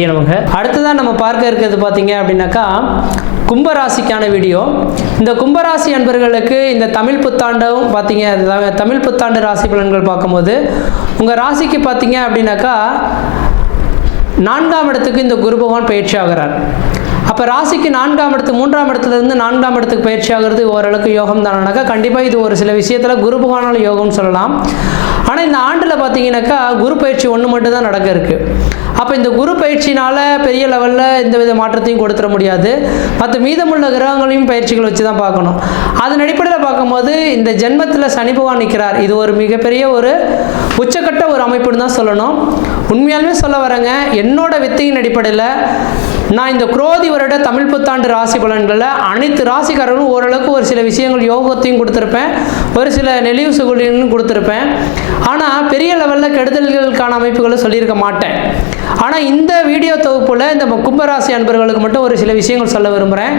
கணபதியே அடுத்ததான் நம்ம பார்க்க இருக்கிறது பார்த்தீங்க அப்படின்னாக்கா கும்பராசிக்கான வீடியோ. இந்த கும்பராசி அன்பர்களுக்கு இந்த தமிழ் புத்தாண்டும் பார்த்தீங்க தமிழ் புத்தாண்டு ராசி பலன்கள் பார்க்கும்போது உங்கள் ராசிக்கு பார்த்தீங்க அப்படின்னாக்கா நான்காம் இடத்துக்கு இந்த குரு பகவான் பயிற்சி ஆகிறார். அப்போ ராசிக்கு நான்காம் இடத்து மூன்றாம் இடத்துல இருந்து நான்காம் இடத்துக்கு பயிற்சி ஆகிறது ஓரளவுக்கு யோகம் தானாக்கா கண்டிப்பாக இது ஒரு சில விஷயத்தில் குரு பகவானால் யோகம்னு சொல்லலாம். ஆனால் இந்த ஆண்டில் பார்த்தீங்கன்னாக்கா குரு பயிற்சி ஒன்று மட்டும்தான் நடக்க இருக்கு. அப்போ இந்த குரு பயிற்சினால பெரிய லெவலில் எந்த வித மாற்றத்தையும் கொடுத்துட முடியாது. மற்ற மீதமுள்ள கிரகங்களையும் பயிற்சிகள் வச்சு தான் பார்க்கணும். அதன் அடிப்படையில் பார்க்கும்போது இந்த ஜென்மத்தில் சனி பகவான் நிற்கிறார் இது ஒரு மிகப்பெரிய ஒரு உச்சக்கட்ட ஒரு அமைப்புன்னு தான் சொல்லணும். உண்மையாலுமே சொல்ல வரேங்க என்னோட வித்தையின் அடிப்படையில் நான் இந்த குரோதி வருட தமிழ் புத்தாண்டு ராசி பலன்களில் அனைத்து ராசிக்காரர்களும் ஓரளவுக்கு ஒரு சில விஷயங்கள் யோகத்தையும் கொடுத்துருப்பேன். ஒரு சில நெளிவு சுகுலியும் கொடுத்துருப்பேன். ஆனால் பெரிய லெவலில் கெடுதல்களுக்கான அமைப்புகளை சொல்லியிருக்க மாட்டேன். ஆனால் இந்த வீடியோ தொகுப்பில் இந்த கும்பராசி அன்பர்களுக்கு மட்டும் ஒரு சில விஷயங்கள் சொல்ல விரும்புகிறேன்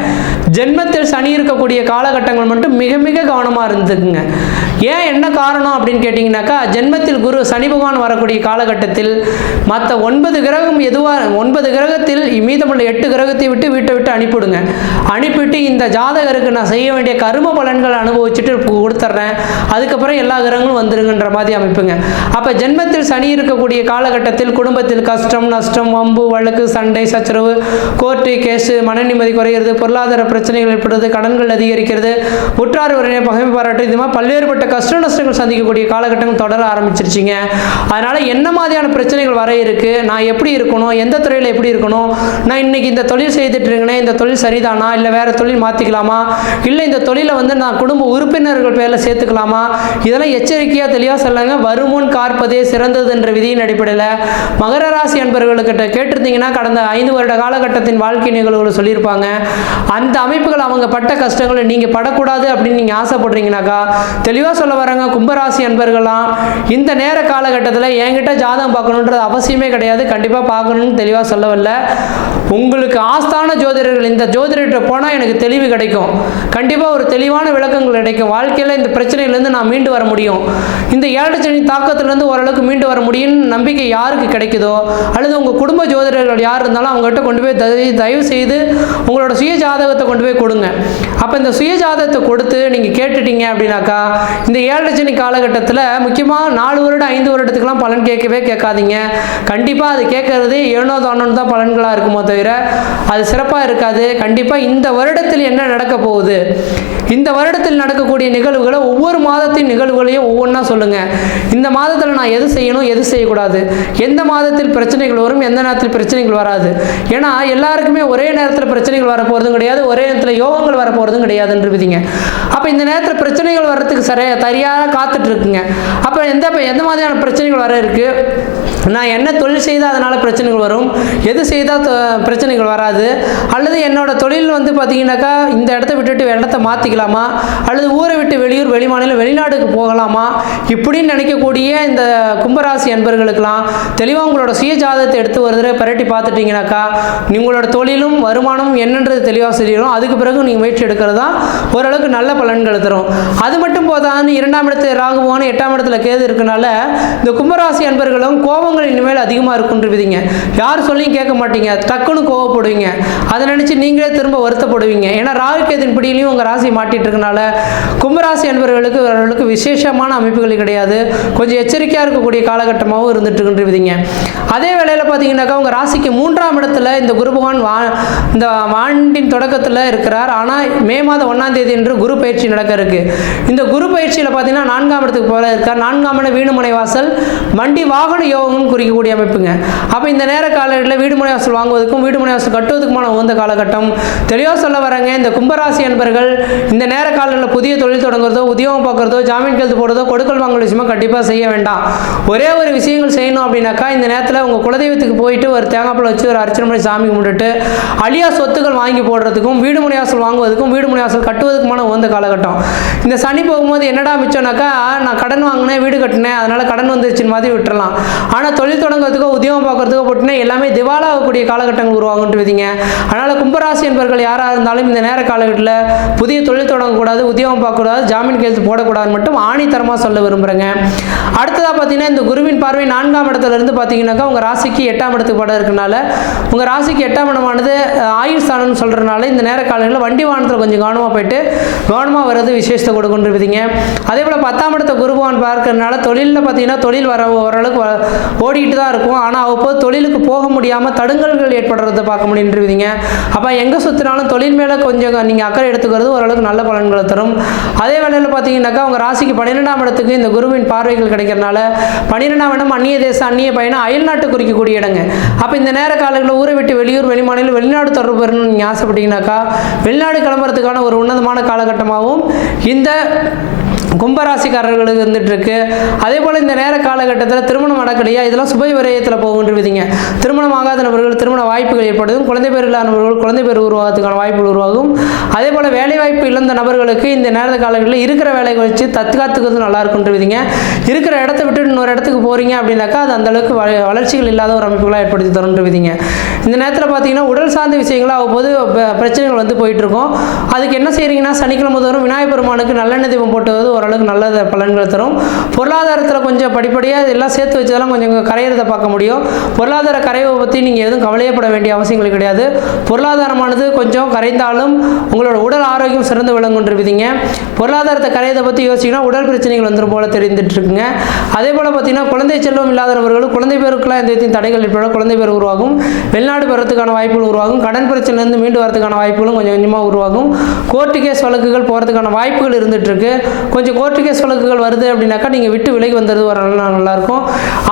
ஜென்மத்தில் சனி இருக்கக்கூடிய காலகட்டங்கள் மட்டும் மிக மிக கவனமாக இருந்துக்குங்க. ஏன் என்ன காரணம் அப்படின்னு கேட்டிங்கனாக்கா ஜென்மத்தில் குரு சனி பகவான் வரக்கூடிய காலகட்டத்தில் மற்ற ஒன்பது கிரகம் எதுவாக ஒன்பது கிரகத்தில் மீதமுள்ள எட்டு கிரகத்தை விட்டு வீட்டை விட்டு அனுப்பிவிடுங்க. அனுப்பிவிட்டு இந்த ஜாதகருக்கு நான் செய்ய வேண்டிய கரும பலன்களை அனுபவிச்சுட்டு கொடுத்துட்றேன். அதுக்கப்புறம் எல்லா கிரகங்களும் வந்துருங்கன்ற மாதிரி அமைப்புங்க. அப்போ ஜென்மத்தில் சனி இருக்கக்கூடிய காலகட்டத்தில் குடும்பத்தில் கஷ்டம் நஷ்டம் வம்பு வழக்கு சண்டை சச்சரவு கோர்ட்டு கேஸு மன நிம்மதி குறையிறது பொருளாதார பிரச்சனைகள் ஏற்படுறது கடன்கள் அதிகரிக்கிறது உற்றார் உறவினர் பகைமை பாராட்டு இது மாதிரி பல்வேறுபட்ட கஷ்ட நஷ்டங்கள் சந்திக்கக்கூடிய காலகட்டங்கள் தொடர ஆரம்பிச்சிருச்சிங்க. அதனால் என்ன மாதிரியான பிரச்சனைகள் வர இருக்கு? நான் எப்படி இருக்கணும்? எந்த துறையில் எப்படி இருக்கணும்? நான் இன்னைக்கு இந்த தொழில் செய்துட்டு இருக்கேனே இந்த தொழில் சரிதானா? இல்லை வேற தொழில் மாற்றிக்கலாமா இல்லை இந்த தொழிலை வந்து நான் குடும்ப உறுப்பினர்கள் பேரில் சேர்த்துக்கலாமா? இதெல்லாம் எச்சரிக்கையாக தெளிவாக சொல்லுங்க. வருமுன் காற்பதே சிறந்தது என்ற விதியின் அடிப்படையில் மகர ராசி அன்பர்களுக்கிட்ட கேட்டிருந்தீங்கன்னா கடந்த ஐந்து வருட காலகட்டத்தின் வாழ்க்கை நிகழ்வுகளை சொல்லியிருப்பாங்க. அந்த அமைப்புகள் அவங்க பட்ட கஷ்டங்களை நீங்கள் படக்கூடாது அப்படின்னு நீங்கள் ஆசைப்படுறீங்கனாக்கா தெளிவாக சொல்ல வராங்க கும்பராசி அன்பர்களாம் இந்த நேர காலகட்டத்தில் என்கிட்ட ஜாதகம் பார்க்கணுன்றது அவசியமே கிடையாது. கண்டிப்பாக பார்க்கணும்னு தெளிவாக சொல்லவில்லை. உங்களுக்கு ஆஸ்தான ஜோதிடர்கள் இந்த ஜோதிடர்கிட்ட போனால் எனக்கு தெளிவு கிடைக்கும். கண்டிப்பாக ஒரு தெளிவான விளக்கங்கள் கிடைக்கும். வாழ்க்கையில் இந்த பிரச்சனையிலேருந்து நான் மீண்டு வர முடியும். இந்த ஏழு சனி தாக்கத்திலேருந்து ஓரளவுக்கு மீண்டு வர முடியும்னு நம்பிக்கை யாருக்கு கிடைக்குதோ அல்லது உங்கள் குடும்ப ஜோதிடர்கள் யார் இருந்தாலும் அவங்ககிட்ட கொண்டு போய் தயவு தயவு செய்து உங்களோட சுய ஜாதகத்தை கொண்டு போய் கொடுங்க. அப்போ இந்த சுய ஜாதகத்தை கொடுத்து நீங்கள் கேட்டுட்டீங்க அப்படின்னாக்கா இந்த ஏழரை சனி காலகட்டத்தில் முக்கியமாக நாலு வருடம் ஐந்து வருடத்துக்குலாம் பலன் கேட்கவே கேட்காதீங்க. கண்டிப்பாக அது கேட்கறது ஏனோ தானோன்னு தான் பலன்களாக இருக்குமோ தவிர அது சிறப்பாக இருக்காது. கண்டிப்பாக இந்த வருடத்தில் என்ன நடக்க போகுது? இந்த வருடத்தில் நடக்கக்கூடிய நிகழ்வுகளை ஒவ்வொரு மாதத்தின் நிகழ்வுகளையும் ஒவ்வொன்றா சொல்லுங்கள் இந்த மாதத்தில் நான் எது செய்யணும் எது செய்யக்கூடாது? எந்த மாதத்தில் பிரச்சனைகள் வரும் எந்த நேரத்தில் பிரச்சனைகள் வராது? ஏன்னா எல்லாருக்குமே ஒரே நேரத்தில் பிரச்சனைகள் வர போகிறதும் கிடையாது ஒரே நேரத்தில் யோகங்கள் வரப்போகிறதும் கிடையாதுன்றவிதிங்க அப்போ இந்த நேரத்தில் பிரச்சனைகள் வர்றதுக்கு சரியா தரியாக காத்துட்டு இருக்குங்க. அப்போ எந்த எந்த மாதிரியான பிரச்சனைகள் வர இருக்கு? நான் என்ன தொழில் செய்தால் அதனால் பிரச்சனைகள் வரும்? எது செய்தால் பிரச்சனைகள் வராது? அல்லது என்னோட தொழில் வந்து பார்த்தீங்கன்னாக்கா இந்த இடத்த விட்டுட்டு இடத்த மாற்றிக்கலாமா அல்லது ஊரை விட்டு வெளியூர் வெளிமாநிலம் வெளிநாட்டுக்கு போகலாமா? இப்படின்னு நினைக்கக்கூடிய இந்த கும்பராசி அன்பர்களுக்கெல்லாம் தெளிவாக உங்களோட சுய ஜாதகத்தை எடுத்து ஒரு தடவை பரட்டி பார்த்துட்டிங்கனாக்கா உங்களோட தொழிலும் வருமானமும் என்னன்றது தெளிவாக சொல்லிடும் அதுக்கு பிறகு நீங்கள் முயற்சி எடுக்கிறது தான் ஓரளவுக்கு நல்ல பலன்களை தரும். அது மட்டும் போதான்னு இரண்டாம் இடத்துல ராகுவான எட்டாம் இடத்துல கேது இருக்கனால இந்த கும்பராசி அன்பர்களும் கோபங்கள் இனிமேல் அதிகமாக இருக்குன்றுவிதிங்க யார் சொல்லியும் கேட்க மாட்டீங்க. டக்குன்னு கோவப்படுவீங்க. அதை நினச்சி நீங்களே திரும்ப வருத்தப்படுவீங்க. ஏன்னா ராகு கேதின் பிடியிலையும் உங்கள் ராசி மாட்டிட்டு இருக்கனால கும்பராசி அன்பர்களுக்கு அவர்களுக்கு விசேஷமான அமைப்புகள் கிடையாது. கொஞ்சம் எச்சரிக்கையாக இருக்கக்கூடிய காலகட்டமாகவும் இருந்துட்டு இருக்குன்றவிதிங்க அதே வேளையில் பார்த்தீங்கன்னாக்கா உங்கள் ராசிக்கு மூன்றாம் இடத்துல இந்த குரு பகவான் வா இந்த ஆண்டின் தொடக்கத்தில் இருக்கிறார். ஆனால் மே மாதம் ஒன்றாம் தேதி என்று குரு பயிற்சி நடக்க இருக்கு. இந்த குரு பயிற்சியில் பார்த்தீங்கன்னா நான்காம் இடத்துக்கு போல இருக்கார். நான்காம் இடம் வீடுமனை வாசல். வண்டி வாகன யோகம்னு குறிக்கக்கூடிய அமைப்புங்க. அப்போ இந்த நேர காலகட்டத்தில் வீடுமனை வாசல் வாங்குவதற்கும் வீடுமனை வாசல் கட்டுவதற்குமான உகந்த காலகட்டம். தெளிவாக சொல்ல வரங்க இந்த கும்பராசி என்பர்கள் இந்த நேர காலங்களில் புதிய தொழில் தொடங்குறதோ உத்தியோகம் பார்க்குறதோ ஜாமீன் கழுத்து போடுறதோ கொடுக்கல் வாங்கல் விஷயமா கண்டிப்பாக செய்ய வேண்டாம். ஒரே ஒரு விஷயங்கள் செய்யணும் அப்படின்னாக்கா இந்த நேரத்தில் உங்கள் குலதெய்வத்துக்கு போயிட்டு ஒரு தேங்காய் பழம் வச்சு ஒரு அர்ச்சனை பண்ணி சாமி கும்பிட்டுட்டு அழியா சொத்துக்கள் வாங்கி போடுறதுக்கும் வீடு முனையாசல் வாங்குவதற்கும் வீடு முனையாசல் கட்டுவதற்குமான உகந்த காலகட்டம். இந்த சனி போகும்போது என்னடா மிச்சம்னாக்கா நான் கடன் வாங்கினேன் வீடு கட்டினேன் அதனால் கடன் வந்துருச்சுன்னு மாதிரி விட்டுறலாம். ஆனால் தொழில் தொடங்குறதுக்கோ உத்தியோகம் பார்க்குறதுக்கோ போட்டுனா எல்லாமே திவாலாகக்கூடிய காலகட்டங்கள் உருவாகுன்ட்டு விதிங்க. அதனால் கும்பராசி என்பவர்கள் யாராக இருந்தாலும் இந்த நேர காலகட்டத்தில் புதிய தொழில் தொடங்கக்கூடாது உத்தியோகம் பார்க்கக்கூடாது ஜாமீன் கையெழுத்து போடக்கூடாதுன்னு மட்டும் ஆணித்தரமாக சொல்ல விரும்புகிறேங்க அடுத்ததாக பார்த்தீங்கன்னா இந்த குருவின் பார்வை நான்காம் இடத்துல இருந்து பார்த்தீங்கன்னாக்கா உங்கள் ராசிக்கு எட்டாம் இடத்துக்கு படம் இருக்கனால உங்கள் ராசிக்கு எட்டாம் இடமானது ஆயுள் ஸ்தானம்னு சொல்கிறனால இந்த நேர காலங்களில் வண்டி வாகனத்தில் கொஞ்சம் கவனமாக போயிட்டு கவனமாக வர்றது விசேஷத்தை கொடுக்குன்றீங்க அதே போல் பத்தாம் இடத்த குருபவான் இருக்கிறதுனால தொழிலில் பார்த்தீங்கன்னா தொழில் வர ஓரளவுக்கு வ- ஓடிக்கிட்டு தான் இருக்கும். ஆனால் அவ்வப்போது தொழிலுக்கு போக முடியாமல் தடுங்கல்கள் ஏற்படுறதை பார்க்க முடியுன்றீங்க அப்போ எங்கே சுற்றினாலும் தொழில் மேலே கொஞ்சம் நீங்கள் அக்கறை எடுத்துக்கிறது ஓரளவுக்கு நல்ல பலன்களை தரும். அதே வேளையில் பார்த்தீங்கன்னாக்கா உங்கள் ராசிக்கு பன்னிரெண்டாம் இடத்துக்கு இந்த குருவின் பார்வைகள் கிடைக்கிறனால பன்னிரெண்டாம் இடம் அந்நிய தேச அந்நிய பயணம் அயல்நாட்டு குறிக்கக்கூடிய இடங்க. அப்போ இந்த நேர காலங்களில் ஊரை விட்டு வெளியூர் வெளிமாநிலம் வெளிநாடு தொடர்பு பெறணும்னு நீங்கள் ஆசைப்பட்டீங்கன்னாக்கா வெளிநாடு கிளம்புறதுக்கான ஒரு உன்னதமான காலகட்டமாகவும் இந்த கும்பராசிக்காரர்களுக்கு இருந்துட்டு இருக்கு அதே போல் இந்த நேர காலகட்டத்தில் திருமணம் நடக்கலையா? இதெல்லாம் சுப விரயத்தில் போகுன்றீங்க. திருமணம் ஆகாத நபர்கள் திருமண வாய்ப்புகள் ஏற்படுதும். குழந்தை பேர் இல்லாத நபர்கள் குழந்தை பேர் உருவாகிறதுக்கான வாய்ப்புகள் உருவாகும். அதே போல் வேலை வாய்ப்பு இழந்த நபர்களுக்கு இந்த நேர காலங்களில் இருக்கிற வேலையை வச்சு தற்காத்துக்கிறது நல்லா இருக்குன்றீங்க. இருக்கிற இடத்த விட்டு இன்னொரு இடத்துக்கு போகிறீங்க அப்படின்னாக்கா அது அந்தளவுக்கு வ- வளர்ச்சிகள் இல்லாத ஒரு அமைப்புகளாக ஏற்படுத்தி தருன்றீங்க. இந்த நேரத்தில் பார்த்தீங்கன்னா உடல் சார்ந்த விஷயங்களாக அவ்வப்போது ப- பிரச்சனைகள் வந்து போயிட்டு இருக்கும் அதுக்கு என்ன செய்றீங்கன்னா சனிக்கிழமை தோறும் விநாயகர் பெருமானுக்கு நல்லெண்ணெய் தீபம் போட்டு ஓரளவுக்கு நல்ல பலன்களை தரும். பொருளாதாரத்தில் கொஞ்சம் படிப்படியாக இதெல்லாம் சேர்த்து வச்சதெல்லாம் கொஞ்சம் கரையிறதை பார்க்க முடியும். பொருளாதார கரைவை பற்றி நீங்கள் எதுவும் கவலையப்பட வேண்டிய அவசியங்கள் கிடையாது. பொருளாதாரமானது கொஞ்சம் கரைந்தாலும் உங்களோட உடல் ஆரோக்கியம் சிறந்து விளங்குன்றிருப்பீங்க பொருளாதாரத்தை கரையதை பற்றி யோசிச்சிங்கன்னா உடல் பிரச்சனைகள் வந்துடும் போல தெரிந்துட்டு இருக்குங்க அதே போல் பார்த்தீங்கன்னா குழந்தை செல்வம் இல்லாதவர்களும் குழந்தை பேருக்குலாம் எந்த விதத்தையும் தடைகள் ஏற்பட குழந்தை பேர் உருவாகும். வெளிநாடு பெறத்துக்கான வாய்ப்புகள் உருவாகும். கடன் பிரச்சனைலேருந்து மீண்டு வரதுக்கான வாய்ப்புகளும் கொஞ்சம் கொஞ்சமாக உருவாகும். கோர்ட்டு கேஸ் வழக்குகள் போகிறதுக்கான வாய்ப்புகள் இருந்துட்டு இருக்கு கொஞ்சம் கோர்ட்டு கேஸ் வழக்குகள் வருது அப்படின்னாக்கா நீங்கள் விட்டு விலகி வந்துடுறது ஒரு நல்லாயிருக்கும்.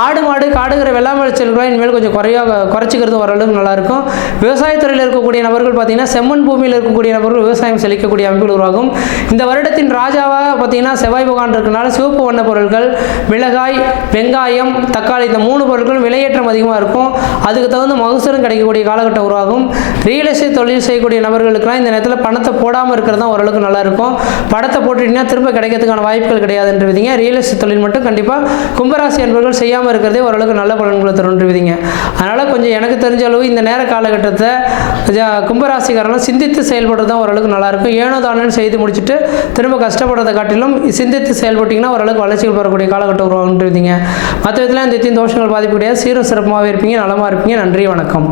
ஆடு மாடு காடுகிற வெள்ளாமல் செல்களை இனிமேல் கொஞ்சம் குறையாக குறைச்சிக்கிறது ஓரளவுக்கு நல்லாயிருக்கும். விவசாயத்துறையில் இருக்கக்கூடிய நபர்கள் பார்த்தீங்கன்னா செம்மண் பூமியில் இருக்கக்கூடிய நபர்கள் விவசாயம் செழிக்கக்கூடிய அமைப்புகள் உருவாகும். இந்த வருடத்தின் ராஜாவாக பார்த்தீங்கன்னா செவ்வாய் பகவான் இருக்கனால சிவப்பு வண்ண பொருட்கள் மிளகாய் வெங்காயம் தக்காளி இந்த மூணு பொருட்களும் விலையேற்றம் அதிகமாக இருக்கும். அதுக்கு தகுந்த மகசூரம் கிடைக்கக்கூடிய காலகட்டம் உருவாகும். ரியல் எஸ்டேட் தொழில் செய்யக்கூடிய நபர்களுக்கெல்லாம் இந்த நேரத்தில் பணத்தை போடாமல் இருக்கிறது தான் ஓரளவுக்கு நல்லாயிருக்கும். பணத்தை போட்டுட்டீங்கன்னா திரும்ப கிடைக்கிறதுக்கான வாய்ப்புகள் கிடையாதுன்றவிதிங்க ரியல் எஸ்டேட் தொழில் மட்டும் கண்டிப்பாக கும்பராசி என்பவர்கள் செய்யாமல் இருக்கிறதே ஓரளவுக்கு நல்ல பலன்களை தருன்றவிதிங்க அதனால் கொஞ்சம் எனக்கு தெரிஞ்ச அளவு இந்த நேர காலகட்டத்தை ஜ- கும்பராசிக்காரங்களும் சிந்தித்து செயல்படுறது தான் ஓரளவுக்கு நல்லாயிருக்கும் ஏனோ தானோன்னு செய்து முடிச்சுட்டு திரும்ப கஷ்டப்படுறதை காட்டிலும் சிந்தித்து செயல்பட்டிங்கன்னா ஓரளவுக்கு வளர்ச்சிகள் பெறக்கூடிய காலகட்டம் உருவாகுன்றவிதிங்க மற்ற விதத்தில் இந்த தோஷங்கள் பாதிப்பு கிடையாது. சீரும் சிறப்பாகவே இருப்பீங்க. நலமாக இருப்பீங்க. நன்றி. வணக்கம்.